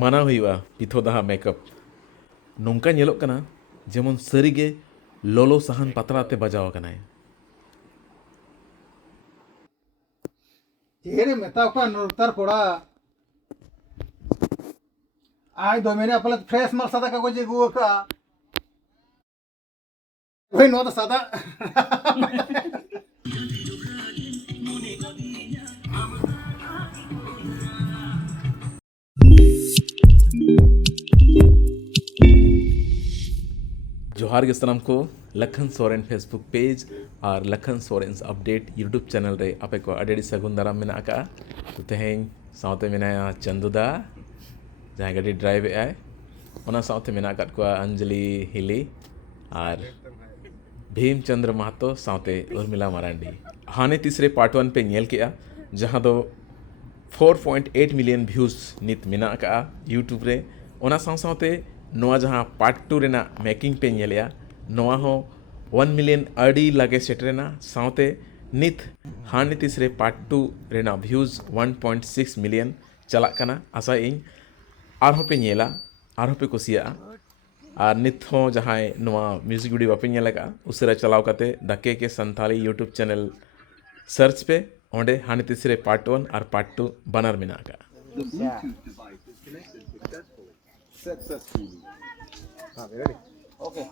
mana huiwa pithodaha makeup nongka nyelok kana jemon sarige lolo sahan patla te bajaw kanay तेरे मेहता का नोटर कोड़ा आज 2 महीने अपना फ्रेश माल सादा का कोई गुआ का वही नोट सादा जोहार के सलाम को लखन सोरेन फेसबुक पेज और Lakhan Soren update YouTube channel रे आपे को अडेडी सगुन दाराम मेना का तो तेहें साउते मेना चंदुदा जहाँ गाड़ी ड्राइव आए ओना साउते मेना का अंजलि हिली और भीमचंद्र महतो साउते उर्मिला मरांडी हाने तीसरे पार्ट 1 पे नेल किया जहाँ दो 4.8 मिलियन व्यूज नित मेना का यूट्यूब रे ओना साउते नोआ जहाँ पार्ट 2 रेना मेकिंग पे नेलिया नोआ हो 1 मिलियन अड़ी लगे सेटरेना साउते नित हानि तीसरे पार्ट 2 रेना व्यूज 1.6 मिलियन चला कना आशा इन आरहो पे नेला आरहो पे कुसिया और नित हो जहाँ नोआ म्यूजिक वीडियो बापे नेलका उसरा चलाव कते डके के संथाली यूट्यूब चैनल सर्च पे ओंडे हानि तीसरे पार्ट 1 और पार्ट 2 बनर मिना का successfully. Ready? Okay.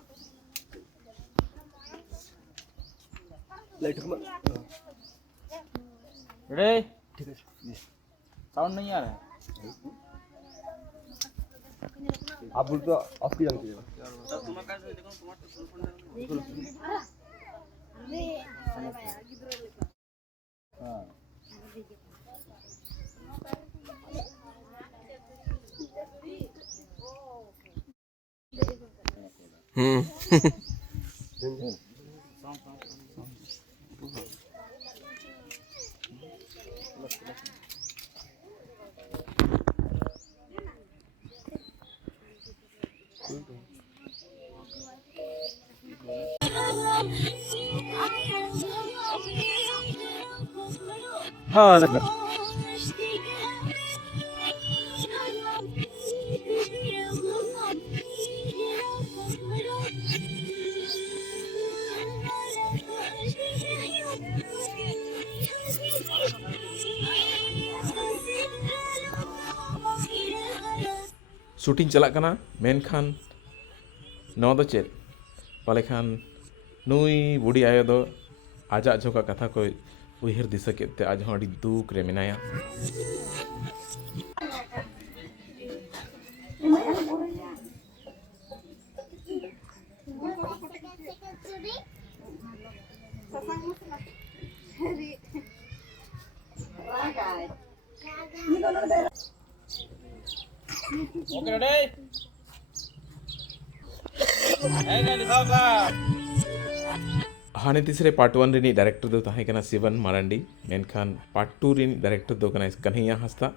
Light come. Ready? Sound नहीं आ रहा है आप बोल तो ऑफ की जाती है हाँ लगा शूटिंग चला कना मेनखान नवा दो चेत पाले खान नुई बुढ़ी आयो दो आजा झोका कथा को उहर दिशा के आज हड़ी दुख रे मेनाया ओके रेडी हाने तीसरे पार्ट 1 रे डायरेक्टर दो ताहे कना शिवन मारांडी मेनखान पार्ट 2 रे डायरेक्टर दो कना कन्हैया हंसदा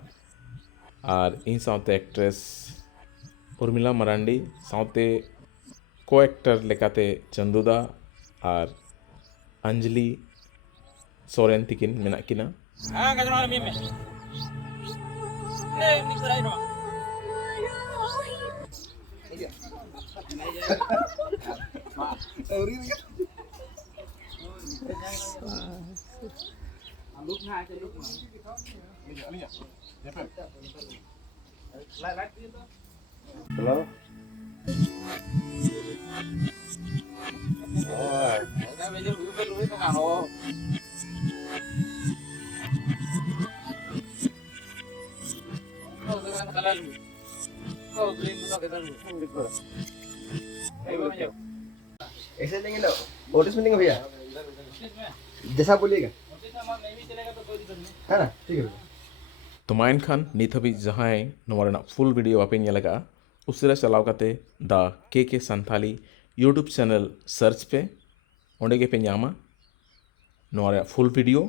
और इन साउते एक्ट्रेस उर्मिला मरांडी साउते को एक्टर लेकाते चंदुदा और अंजलि सोरेन तिकिन मेना किना हाँ कैसे मालूम है नहीं मिक्सर आई ना हेलो ऐसे लेंगे ना नोटिस में लेंगे भैया जैसा बोलिएगा है ना ठीक है तो माइन खान नित हबी जहाँ नवा फुल वीडियो आपे लगा उसरा चलाव कते द के संथाली यूट्यूब चैनल सर्च पे ओंडे के पे नामा नवा फुल वीडियो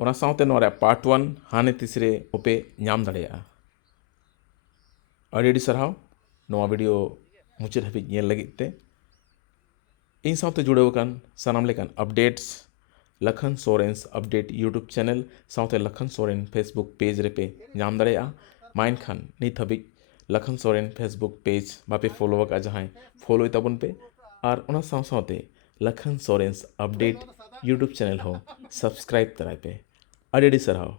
ओना साउते नवा पार्ट 1 हाने तीसरे ओपे नाम दड़ेया अड़ी सरहाव नवा वीडियो मुचाद हबी नेल लगित ते इन साउते जुड़ेव कान सानाम लेकान updates Lakhan Soren's update YouTube channel साउते लखन सोरेन फेसबुक पेज रे पे नाम दड़ेया माइन खान नीत हबिज लखन सोरेन फेसबुक पेज बापे फॉलो का जहाँ फॉलो तबन पे और उना साथ Lakhan Soren's update YouTube channel हो सब्सक्राइब तराय पे अडेडी सरहाव।